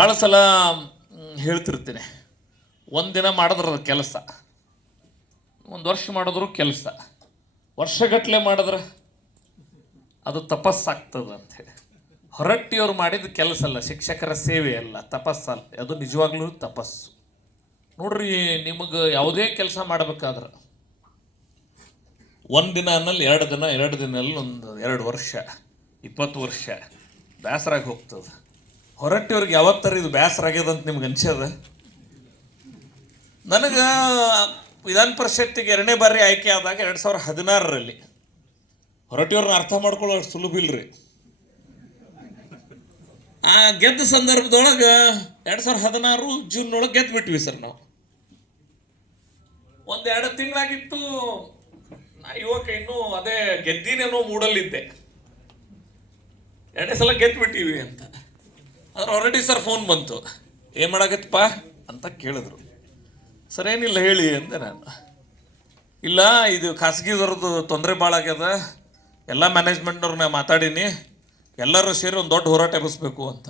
ಭಾಳ ಸಲ ಹೇಳ್ತಿರ್ತೀನಿ. ಒಂದಿನ ಅದು ಕೆಲಸ. ಒಂದು ವರ್ಷ ಮಾಡಿದ್ರು ಕೆಲಸ. ವರ್ಷಗಟ್ಟಲೆ ಮಾಡಿದ್ರೆ ಅದು ತಪಸ್ಸಾಗ್ತದೆ ಅಂಥೇಳಿ ಹೊರಟ್ಟಿಯವ್ರು ಮಾಡಿದ ಕೆಲಸ ಅಲ್ಲ, ಶಿಕ್ಷಕರ ಸೇವೆ ಅಲ್ಲ, ತಪಸ್ಸಲ್ಲ. ಅದು ನಿಜವಾಗ್ಲೂ ತಪಸ್ಸು. ನೋಡ್ರಿ, ನಿಮಗೆ ಯಾವುದೇ ಕೆಲಸ ಮಾಡಬೇಕಾದ್ರೆ, ಒಂದು ದಿನ ಅನ್ನಲ್ಲಿ ಎರಡು ದಿನ, ಎರಡು ದಿನಲ್ಲಿ ಒಂದು ಎರಡು ವರ್ಷ, ಇಪ್ಪತ್ತು ವರ್ಷ ಬೇಸರಾಗಿ ಹೋಗ್ತದೆ. ಹೊರಟ್ಟಿಯವ್ರಿಗೆ ಯಾವತ್ತರ ಇದು ಬೇಸರ ಆಗ್ಯದ ಅಂತ ನಿಮ್ಗೆ ಅನ್ಸ್ಯದ? ನನಗೆ ವಿಧಾನ ಪರಿಷತ್ತಿಗೆ ಎರಡನೇ ಬಾರಿ ಆಯ್ಕೆ ಆದಾಗ ಎರಡು ಸಾವಿರದ ಹದಿನಾರರಲ್ಲಿ. ಹೊರಟಿಯವ್ರನ್ನ ಅರ್ಥ ಮಾಡ್ಕೊಳ್ಳೋ ಅಷ್ಟು ಸುಲಭ ಇಲ್ರಿ. ಆ ಗೆದ್ದ ಸಂದರ್ಭದೊಳಗೆ ಎರಡು ಸಾವಿರದ ಹದಿನಾರು ಜೂನ್ ಒಳಗೆ ಗೆದ್ದು ಬಿಟ್ವಿ ಸರ್ ನಾವು. ಒಂದು ಎರಡು ತಿಂಗಳಾಗಿತ್ತು ನಾ ಯುವಕ ಇನ್ನೂ ಅದೇ ಗೆದ್ದಿನೇನೋ ಮೂಡಲ್ಲಿದ್ದೆ. ಎರಡನೇ ಸಲ ಗೆದ್ದು ಬಿಟ್ಟಿವಿ ಅಂತ. ಅದ್ರ ಆಲ್ರೆಡಿ ಸರ್ ಫೋನ್ ಬಂತು. ಏನು ಮಾಡಾಕತ್ತಪ್ಪ? ಅಂತ ಕೇಳಿದ್ರು. ಸರ್, ಏನಿಲ್ಲ, ಹೇಳಿ ಅಂದೆ ನಾನು. ಇಲ್ಲ, ಇದು ಖಾಸಗಿದವ್ರದ್ದು ತೊಂದರೆ ಭಾಳ ಆಗ್ಯದ. ಎಲ್ಲ ಮ್ಯಾನೇಜ್ಮೆಂಟ್ನವ್ರನ್ನ ಮಾತಾಡೀನಿ. ಎಲ್ಲರೂ ಸೇರಿ ಒಂದು ದೊಡ್ಡ ಹೋರಾಟ ಎಬ್ಬಿಸ್ಬೇಕು ಅಂತ.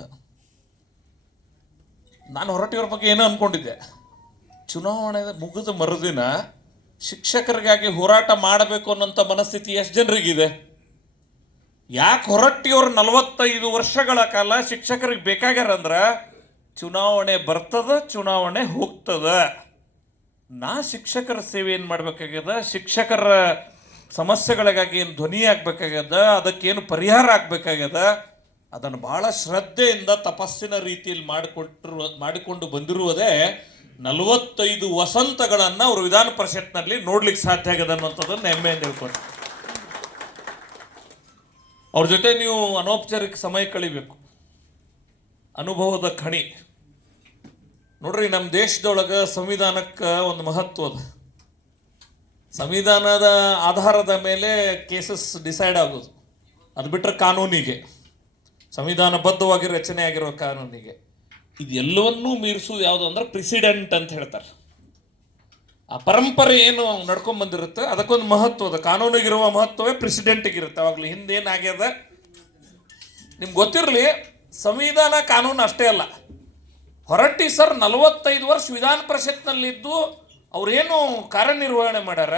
ನಾನು ಹೊರಟಿಯವ್ರ ಬಗ್ಗೆ ಏನೋ ಅಂದ್ಕೊಂಡಿದ್ದೆ ಚುನಾವಣೆ ಮುಗಿದ ಮರುದಿನ ಶಿಕ್ಷಕರಿಗಾಗಿ ಹೋರಾಟ ಮಾಡಬೇಕು ಅನ್ನೋಂಥ ಮನಸ್ಥಿತಿ ಎಷ್ಟು ಜನರಿಗಿದೆ? ಯಾಕೆ ಹೊರಟ್ಟಿಯವ್ರು ನಲವತ್ತೈದು ವರ್ಷಗಳ ಕಾಲ ಶಿಕ್ಷಕರಿಗೆ ಬೇಕಾಗ್ಯಾರಂದ್ರ ಚುನಾವಣೆ ಬರ್ತದ, ಚುನಾವಣೆ ಹೋಗ್ತದ. ನಾ ಶಿಕ್ಷಕರ ಸೇವೆ ಏನು ಮಾಡ್ಬೇಕಾಗ್ಯದ? ಶಿಕ್ಷಕರ ಸಮಸ್ಯೆಗಳಿಗಾಗಿ ಏನು ಧ್ವನಿ ಆಗ್ಬೇಕಾಗ್ಯದ? ಅದಕ್ಕೇನು ಪರಿಹಾರ ಆಗಬೇಕಾಗ್ಯದ? ಅದನ್ನು ಬಹಳ ಶ್ರದ್ಧೆಯಿಂದ ತಪಸ್ಸಿನ ರೀತಿಯಲ್ಲಿ ಮಾಡಿಕೊಟ್ಟಿರುವ ಮಾಡಿಕೊಂಡು ಬಂದಿರುವುದೇ ನಲವತ್ತೈದು ವಸಂತಗಳನ್ನು ಅವರು ವಿಧಾನ ಪರಿಷತ್ನಲ್ಲಿ ನೋಡ್ಲಿಕ್ಕೆ ಸಾಧ್ಯ ಆಗ್ಯದ ಅನ್ನುವಂಥದ್ದನ್ನು ಹೆಮ್ಮೆಯಿಂದ ಹೇಳ್ಕೊಂಡು ಅವ್ರ ಜೊತೆ ನೀವು ಅನೌಪಚಾರಿಕ ಸಮಯ ಕಳಿಬೇಕು. ಅನುಭವದ ಖಣಿ ನೋಡ್ರಿ ನಮ್ಮ ದೇಶದೊಳಗೆ ಸಂವಿಧಾನಕ್ಕೆ ಒಂದು ಮಹತ್ವ ಅದ. ಸಂವಿಧಾನದ ಆಧಾರದ ಮೇಲೆ ಕೇಸಸ್ ಡಿಸೈಡ್ ಆಗೋದು. ಅದು ಬಿಟ್ಟರೆ ಕಾನೂನಿಗೆ. ಸಂವಿಧಾನಬದ್ಧವಾಗಿ ರಚನೆ ಆಗಿರೋ ಕಾನೂನಿಗೆ. ಇದೆಲ್ಲವನ್ನೂ ಮೀರಿಸೋದು ಯಾವುದು ಅಂದ್ರೆ ಪ್ರೆಸಿಡೆಂಟ್ ಅಂತ ಹೇಳ್ತಾರೆ. ಆ ಪರಂಪರೆ ಏನು ನಡ್ಕೊಂಡ್ ಬಂದಿರುತ್ತೆ, ಅದಕ್ಕೊಂದು ಮಹತ್ವ ಅದ. ಕಾನೂನಿಗಿರುವ ಮಹತ್ವವೇ ಪ್ರೆಸಿಡೆಂಟಿಗೆ ಇರುತ್ತೆ ಅವಾಗಲೂ ಹಿಂದೆ ಏನಾಗ್ಯದ ನಿಮ್ಗೆ ಗೊತ್ತಿರಲಿ, ಸಂವಿಧಾನ ಕಾನೂನು ಅಷ್ಟೇ ಅಲ್ಲ. ಹೊರಟ್ಟಿ ಸರ್ ನಲವತ್ತೈದು ವರ್ಷ ವಿಧಾನ ಪರಿಷತ್ನಲ್ಲಿದ್ದು ಅವ್ರೇನು ಕಾರ್ಯನಿರ್ವಹಣೆ ಮಾಡ್ಯಾರ?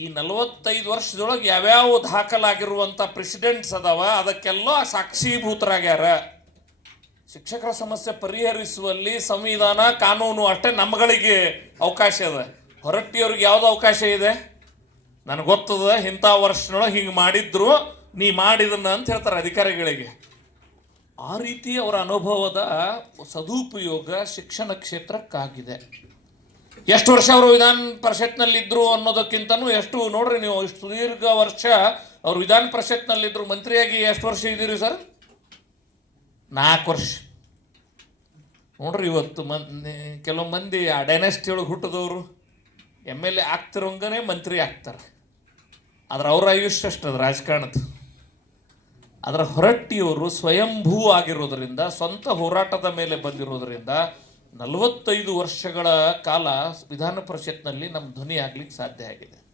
ಈ ನಲವತ್ತೈದು ವರ್ಷದೊಳಗೆ ಯಾವ್ಯಾವ ದಾಖಲಾಗಿರುವಂಥ ಪ್ರೆಸಿಡೆಂಟ್ಸ್ ಅದಾವ, ಅದಕ್ಕೆಲ್ಲ ಸಾಕ್ಷೀಭೂತರಾಗ್ಯಾರ. ಶಿಕ್ಷಕರ ಸಮಸ್ಯೆ ಪರಿಹರಿಸುವಲ್ಲಿ ಸಂವಿಧಾನ, ಕಾನೂನು ಅಷ್ಟೇ ನಮ್ಮಗಳಿಗೆ ಅವಕಾಶ ಇದೆ ಹೊರಟ್ಟಿಯವ್ರಿಗೆ ಯಾವ್ದು ಅವಕಾಶ ಇದೆ? ನನಗೆ ಗೊತ್ತದ, ಇಂಥ ವರ್ಷನೊಳಗೆ ಹಿಂಗೆ ಮಾಡಿದ್ರು, ನೀ ಮಾಡಿದನ್ನ ಅಂತ ಹೇಳ್ತಾರೆ ಅಧಿಕಾರಿಗಳಿಗೆ. ಆ ರೀತಿ ಅವರ ಅನುಭವದ ಸದುಪಯೋಗ ಶಿಕ್ಷಣ ಕ್ಷೇತ್ರಕ್ಕಾಗಿದೆ. ಎಷ್ಟು ವರ್ಷ ಅವರು ವಿಧಾನ ಪರಿಷತ್ನಲ್ಲಿದ್ದರು ಅನ್ನೋದಕ್ಕಿಂತನೂ ಎಷ್ಟು, ನೋಡ್ರಿ ನೀವು, ಇಷ್ಟು ಸುದೀರ್ಘ ವರ್ಷ ಅವರು ವಿಧಾನ ಪರಿಷತ್ನಲ್ಲಿದ್ದರು ಮಂತ್ರಿಯಾಗಿ ಎಷ್ಟು ವರ್ಷ ಇದ್ದೀರಿ ಸರ್? ನಾಲ್ಕು ವರ್ಷ. ನೋಡ್ರಿ ಇವತ್ತು ಮಂದಿ, ಕೆಲವು ಮಂದಿ ಆ ಡೈನೆಸ್ಟಿ ಒಳಗೆ ಹುಟ್ಟಿದವರು ಎಂ ಎಲ್ ಎ ಆಗ್ತಿರೋಂಗನೇ ಮಂತ್ರಿ ಆಗ್ತಾರೆ. ಆದ್ರೆ ಅವ್ರ ಆಯುಷ್ಯ ಅಷ್ಟದ ರಾಜಕಾರಣದ್ದು. ಅದರ ಹೊರಟ್ಟಿಯವರು ಸ್ವಯಂಭೂ ಆಗಿರೋದರಿಂದ, ಸ್ವಂತ ಹೋರಾಟದ ಮೇಲೆ ಬಂದಿರೋದರಿಂದ, ನಲವತ್ತೈದು ವರ್ಷಗಳ ಕಾಲ ವಿಧಾನ ಪರಿಷತ್ನಲ್ಲಿ ನಮ್ಮ ಧ್ವನಿ ಆಗ್ಲಿಕ್ಕೆ ಸಾಧ್ಯ ಆಗಿದೆ.